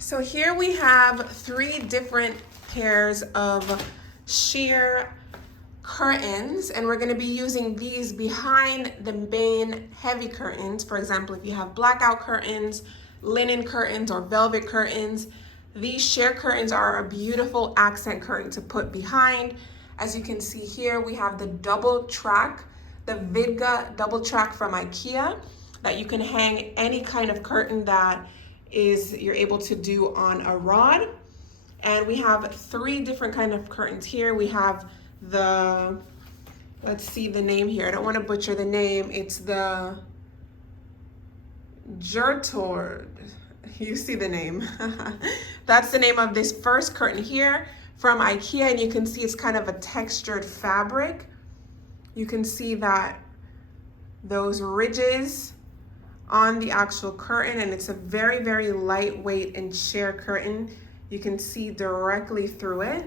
So here we have 3 different pairs of sheer curtains, and we're going to be using these behind the main heavy curtains. For example, if you have blackout curtains, linen curtains, or velvet curtains, these sheer curtains are a beautiful accent curtain to put behind. As you can see here, we have the double track, the Vidga double track from IKEA, that you can hang any kind of curtain that you're able to do on a rod. And we have 3 different kind of curtains here. We have the, let's see the name here. I don't want to butcher the name. It's the Gjertrud. You see the name. That's the name of this first curtain here from IKEA, and you can see it's kind of a textured fabric. You can see that those ridges on the actual curtain, and it's a very, very lightweight and sheer curtain. You can see directly through it,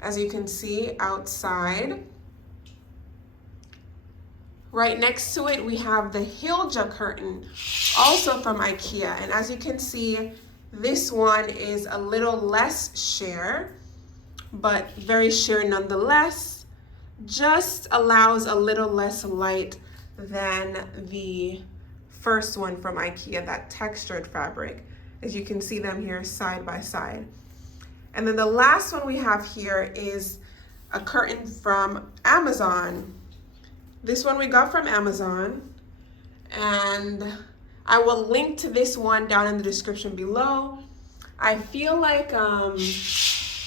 as you can see outside. Right next to it, we have the Hilja curtain, also from IKEA. And as you can see, this one is a little less sheer, but very sheer nonetheless. Just allows a little less light than the first one from IKEA, that textured fabric. As you can see them here side by side. And then the last one we have here is a curtain from Amazon. This one we got from Amazon, and I will link to this one down in the description below. I feel like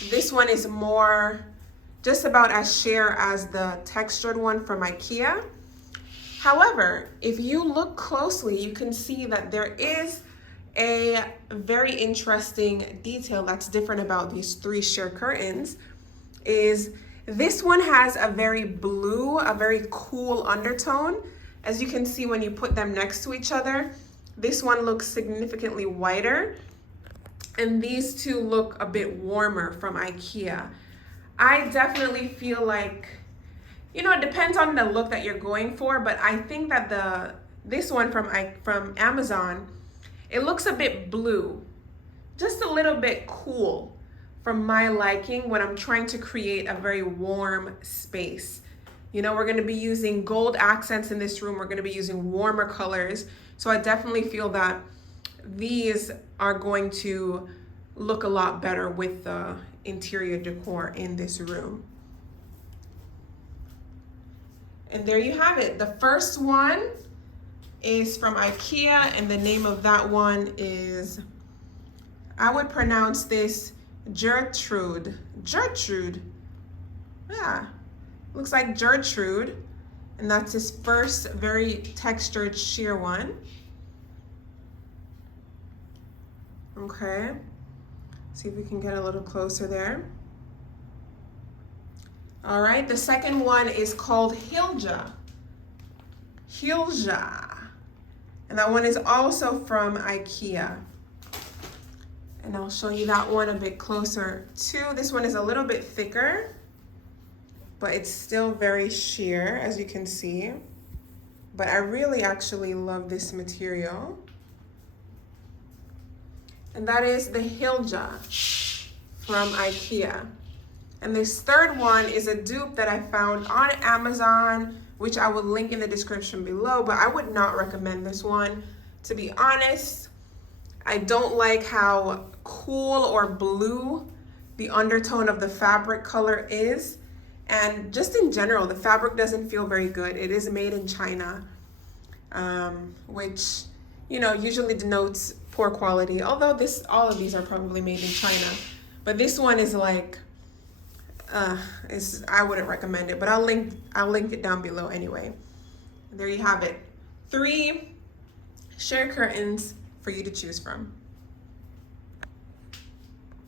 this one is more just about as sheer as the textured one from IKEA. However, if you look closely, you can see that there is a very interesting detail that's different about these 3 sheer curtains. Is this one has a very blue, a very cool undertone. As you can see when you put them next to each other, this one looks significantly whiter, and these 2 look a bit warmer from IKEA. I definitely feel like, you know, it depends on the look that you're going for, but I think that this one from Amazon, it looks a bit blue, just a little bit cool from my liking when I'm trying to create a very warm space. You know, we're going to be using gold accents in this room. We're going to be using warmer colors. So I definitely feel that these are going to look a lot better with the interior decor in this room. And there you have it. The first one is from IKEA, and the name of that one is, I would pronounce this Gjertrud. Gjertrud. Yeah, looks like Gjertrud. And that's his first very textured sheer one. Okay, see if we can get a little closer there. All right, the second one is called Hilja. Hilja. And that one is also from IKEA. And I'll show you that one a bit closer too. This one is a little bit thicker, but it's still very sheer, as you can see. But I really actually love this material. And that is the Hilja from IKEA. And this third one is a dupe that I found on Amazon, which I will link in the description below, but I would not recommend this one, to be honest. I don't like how cool or blue the undertone of the fabric color is. And just in general, the fabric doesn't feel very good. It is made in China, which, you know, usually denotes poor quality. Although all of these are probably made in China. But this one is like, I wouldn't recommend it, but I'll link it down below anyway. There you have it. 3 sheer curtains for you to choose from.